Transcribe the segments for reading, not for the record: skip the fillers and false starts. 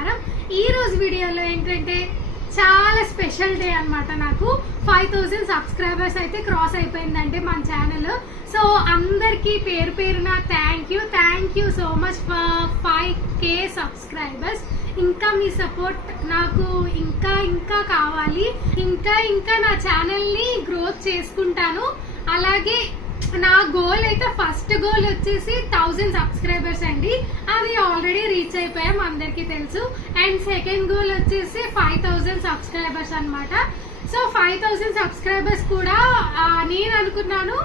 నమస్కారం. ఈ రోజు వీడియోలో ఏంటంటే చాలా స్పెషల్ డే అన్నమాట. నాకు 5000 సబ్స్క్రైబర్స్ అయితే క్రాస్ అయిపోయిందంటే మన ఛానల్. సో అందరికీ పేరు పేరున thank you so much for 5K subscribers. ఇంకా మీ సపోర్ట్ నాకు ఇంకా కావాలి. ఇంకా నా ఛానల్ని గ్రోత్ చేసుకుంటాను. అలాగే నా గోల్ అయితే ఫస్ట్ గోల్ వచ్చేసి 1000 సబ్స్క్రైబర్స్ అండి. అది ఆల్రెడీ రీచ్ అయిపోయాం, అందరికీ తెలుసు. అండ్ సెకండ్ గోల్ వచ్చేసి 5000 సబ్స్క్రైబర్స్ అన్నమాట. సో 5000 సబ్స్క్రైబర్స్ కూడా నేను అనుకున్నాను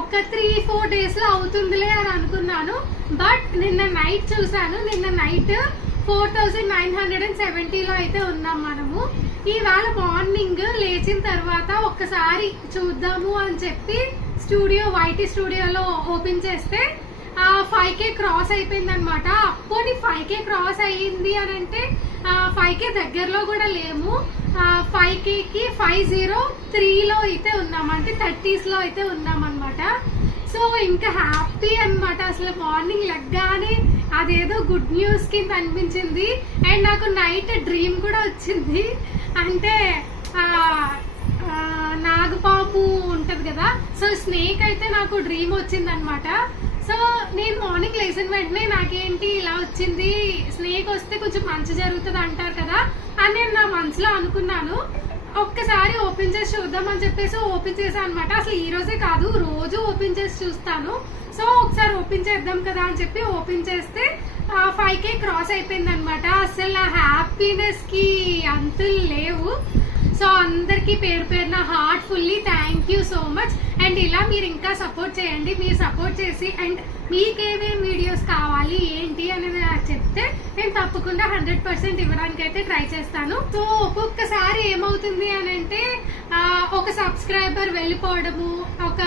ఒక 3-4 days లో అవుతుందిలే అని అనుకున్నాను. బట్ నిన్న నైట్ చూసాను, నిన్న నైట్ 4970లో అయితే ఉన్నాం మనము. ఇవాళ మార్నింగ్ లేచిన తర్వాత ఒక్కసారి చూద్దాము అని చెప్పి వైటీ స్టూడియోలో ఓపెన్ చేస్తే 5K క్రాస్ అయిపోయింది అనమాట. అప్పుడు 5K క్రాస్ అయ్యింది అని అంటే 5K దగ్గరలో కూడా లేము. 5Kకి 503లో అయితే ఉన్నాం, అంటే 30s లో అయితే ఉన్నాం అనమాట. సో ఇంకా హ్యాపీ అనమాట. అసలు మార్నింగ్ లెగ్గానే అదేదో గుడ్ న్యూస్ కింద అనిపించింది. అండ్ నాకు నైట్ డ్రీమ్ కూడా వచ్చింది. అంటే నాగపాము ఉంటది కదా, సో స్నేక్ అయితే నాకు డ్రీమ్ వచ్చింది అనమాట. సో నేను మార్నింగ్ లేచిన వెంటనే నాకేంటి ఇలా వచ్చింది, స్నేక్ వస్తే కొంచెం మంచి జరుగుతుంది అంటారు కదా అని నేను నా మనసులో అనుకున్నాను. ఒక్కసారి ఓపెన్ చేసి చూద్దామని చెప్పేసి ఓపెన్ చేశాను అనమాట. అసలు ఈ రోజే కాదు, రోజు ఓపెన్ చేసి చూస్తాను. సో ఒకసారి ఓపెన్ చేద్దాం కదా అని చెప్పి ఓపెన్ చేస్తే 5K క్రాస్ అయిపోయింది అనమాట. అసలు నా హ్యాపీనెస్ కి అంతులు లేవు. సో అందరికీ పేరు పేరున heartfully thank you so much. And ఇలా మీరు ఇంకా సపోర్ట్ చేయండి. మీరు సపోర్ట్ చేసి అండ్ మీకేమేం వీడియోస్ కావాలి ఏంటి అనేది నాకు చెప్తే నేను తప్పకుండా 100% ఇవ్వడానికి అయితే ట్రై చేస్తాను. సో ఒక్కొక్కసారి ఏమవుతుంది అని అంటే ఒక సబ్స్క్రైబర్ వెళ్ళిపోవడము, ఒక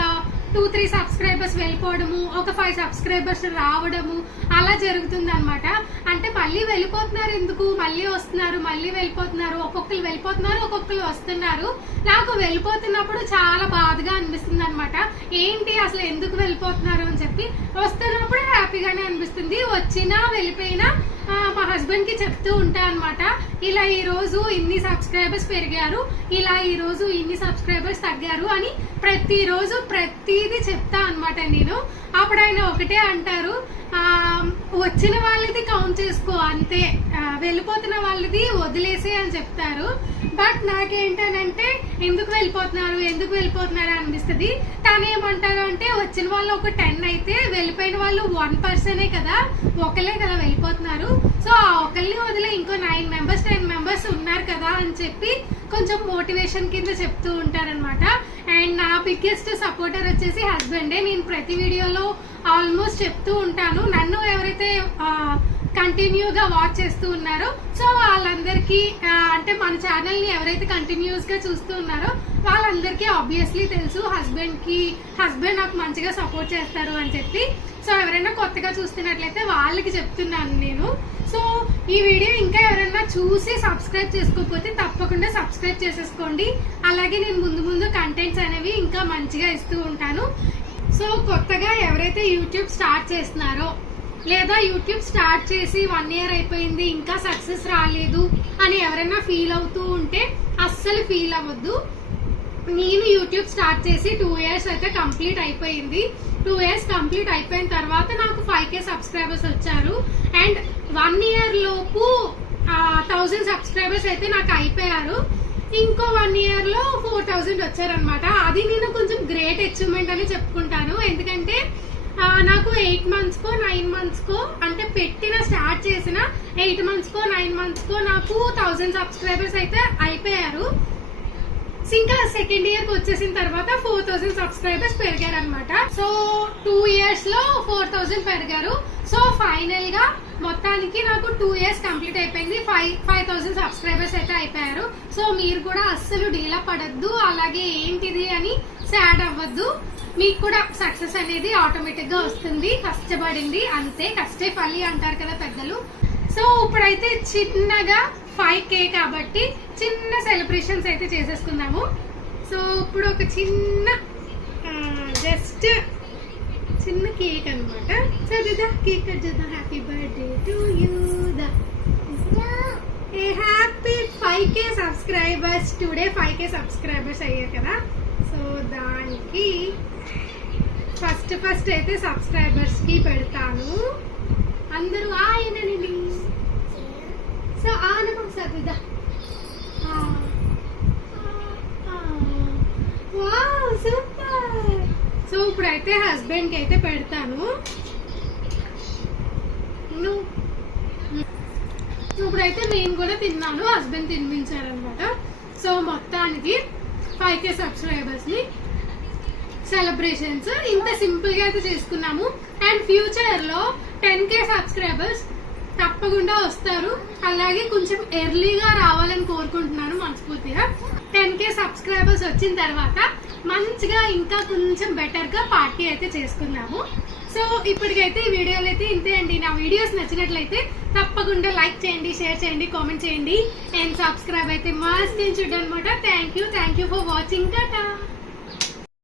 2-3 సబ్స్క్రైబర్స్ వెళ్ళిపోవడము, ఒక 5 సబ్స్క్రైబర్స్ రావడము, అలా జరుగుతుంది అనమాట. అంటే మళ్ళీ వెళ్ళిపోతున్నారు ఎందుకు, మళ్ళీ వస్తున్నారు, మళ్ళీ వెళ్ళిపోతున్నారు, ఒక్కొక్కరు వెళ్ళిపోతున్నారు, ఒక్కొక్కరు వస్తున్నారు. నాకు వెళ్ళిపోతున్నప్పుడు చాలా బాధగా అనిపిస్తుంది అనమాట. ఏంటి అసలు ఎందుకు వెళ్ళిపోతున్నారు అని చెప్పి. వస్తున్నప్పుడు హ్యాపీగానే అనిపిస్తుంది. వచ్చినా వెళ్ళిపోయినా మా హస్బెండ్ కి చెప్తూ ఉంటా అనమాట, ఇలా ఈ రోజు ఇన్ని సబ్స్క్రైబర్స్ పెరిగారు, ఇలా ఈ రోజు ఇన్ని సబ్స్క్రైబర్స్ తగ్గారు అని ప్రతిరోజు ప్రతిదీ చెప్తా అనమాట నేను. అప్పుడు ఆయన ఒకటే అంటారు, వచ్చిన వాళ్ళది కౌంట్ చేసుకో అంతే, వెళ్ళిపోతున్న వాళ్ళది వదిలేసే అని చెప్తారు. బట్ నాకేంటనంటే ఎందుకు వెళ్ళిపోతున్నారు అనిపిస్తుంది. తను ఏమంటారు అంటే వచ్చిన వాళ్ళు ఒక 10 అయితే వెళ్ళిపోయిన వాళ్ళు 1% కదా, ఒకళ్ళే కదా వెళ్ళిపోతున్నారు. సో ఆ ఒకళ్ళని వదిలే ఇంకో 9 members 10 members ఉన్నారు కదా అని చెప్పి కొంచెం మోటివేషన్ కింద చెప్తూ ఉంటారనమాట. అండ్ నా బిగ్గెస్ట్ సపోర్టర్ వచ్చేసి హస్బెండే. నేను ప్రతి వీడియోలో ఆల్మోస్ట్ చెప్తూ ఉంటాను, నన్ను ఎవరైతే కంటిన్యూగా వాచ్ చేస్తూ ఉన్నారో సో వాళ్ళందరికీ అంటే మన ఛానల్ ని ఎవరైతే కంటిన్యూస్ గా చూస్తూ ఉన్నారో వాళ్ళందరికీ ఆబ్వియస్లీ తెలుసు హస్బెండ్ నాకు మంచిగా సపోర్ట్ చేస్తారు అని చెప్పి. సో ఎవరైనా కొత్తగా చూస్తున్నట్లయితే వాళ్ళకి చెప్తున్నాను నేను. సో ఈ వీడియో ఇంకా ఎవరైనా చూసి సబ్స్క్రైబ్ చేసుకోకపోతే తప్పకుండా సబ్స్క్రైబ్ చేసేసుకోండి. అలాగే నేను ముందు కంటెంట్స్ అనేవి ఇంకా మంచిగా ఇస్తూ ఉంటాను. సో కొత్తగా ఎవరైతే యూట్యూబ్ స్టార్ట్ చేస్తున్నారో లేదా యూట్యూబ్ స్టార్ట్ చేసి 1 year అయిపోయింది ఇంకా సక్సెస్ రాలేదు అని ఎవరైనా ఫీల్ అవుతూ ఉంటే అస్సలు ఫీల్ అవ్వద్దు. నేను యూట్యూబ్ స్టార్ట్ చేసి 2 years అయితే కంప్లీట్ అయిపోయింది. 2 years కంప్లీట్ అయిపోయిన తర్వాత నాకు 5K సబ్స్క్రైబర్స్ వచ్చారు. అండ్ 1 year లోపు 1000 సబ్స్క్రైబర్స్ అయితే నాకు అయిపోయారు. ఇంకో 1 year లో 4000 వచ్చారనమాట. అది నేను కొంచెం గ్రేట్ అచీవ్మెంట్ అని చెప్పుకుంటాను. ఎందుకంటే నాకు 8 months కో 9 months కో అంటే స్టార్ట్ చేసిన 8 months కో 9 months కో నాకు 1000 సబ్స్క్రైబర్స్ అయితే అయిపోయారు. ఇంకా సెకండ్ ఇయర్ కి వచ్చేసిన తర్వాత 4000 సబ్స్క్రైబర్స్ పెరిగారు అనమాట. సో 2 years లో 4000 పెరిగారు. సో ఫైనల్ గా మొత్తానికి నాకు 2 years కంప్లీట్ అయిపోయింది. 5000 సబ్స్క్రైబర్స్ అయితే అయిపోయారు. సో మీరు కూడా అస్సలు డీలా పడద్దు, అలాగే ఏంటిది అని సాడ్ అవ్వద్దు. మీకు కూడా సక్సెస్ అనేది ఆటోమేటిక్ గా వస్తుంది. కష్టపడింది అంతే, కష్టే ఫలి అంటారు కదా పెద్దలు. సో ఇప్పుడైతే చిన్నగా 5K కాబట్టి చిన్న సెలబ్రేషన్స్ అయితే చేసేసుకుందాము. సో ఇప్పుడు ఒక జస్ట్ చిన్న కేక్ అనమాట. సో దా కేక్ కట్ చేద్దాం. హ్యాపీ బర్త్డే టు యూ దా. సబ్స్క్రైబర్స్ టుడే 5K సబ్స్క్రైబర్స్ అయ్యారు కదా. సో దానికి ఫస్ట్ అయితే సబ్స్క్రైబర్స్ కి పెడతాను. అందరూ ఆయనండి. సో ఆనకం సరిదా. Wow super. సో ఇప్పుడైతే హస్బెండ్ కి అయితే పెడతాను. ఇప్పుడైతే నేను కూడా తిన్నాను, హస్బెండ్ తినిపించారనమాట. సో మొత్తానికి 5K సబ్స్క్రైబర్స్ ని సెలబ్రేషన్స్ ఇంత సింపుల్ గా అయితే చేసుకున్నాము. అండ్ ఫ్యూచర్ లో 10K సబ్స్క్రైబర్స్ తప్పకుండా వస్తారు. అలాగే కొంచెం ఎర్లీగా రావాలని కోరుకుంటున్నాను మనస్ఫూర్తిగా. 10K సబ్స్క్రైబర్స్ వచ్చిన తర్వాత మంచిగా ఇంకా కొంచెం బెటర్ గా పార్టీ అయితే చేసుకున్నాము. సో ఇప్పటికైతే ఈ వీడియోలు అయితే ఇంతే అండి. నా వీడియోస్ నచ్చినట్లయితే తప్పకుండా లైక్ చేయండి, షేర్ చేయండి, కామెంట్ చేయండి అండ్ సబ్స్క్రైబ్ అయితే మస్ట్ చూడండి అనమాట. Thank you for watching. Tata.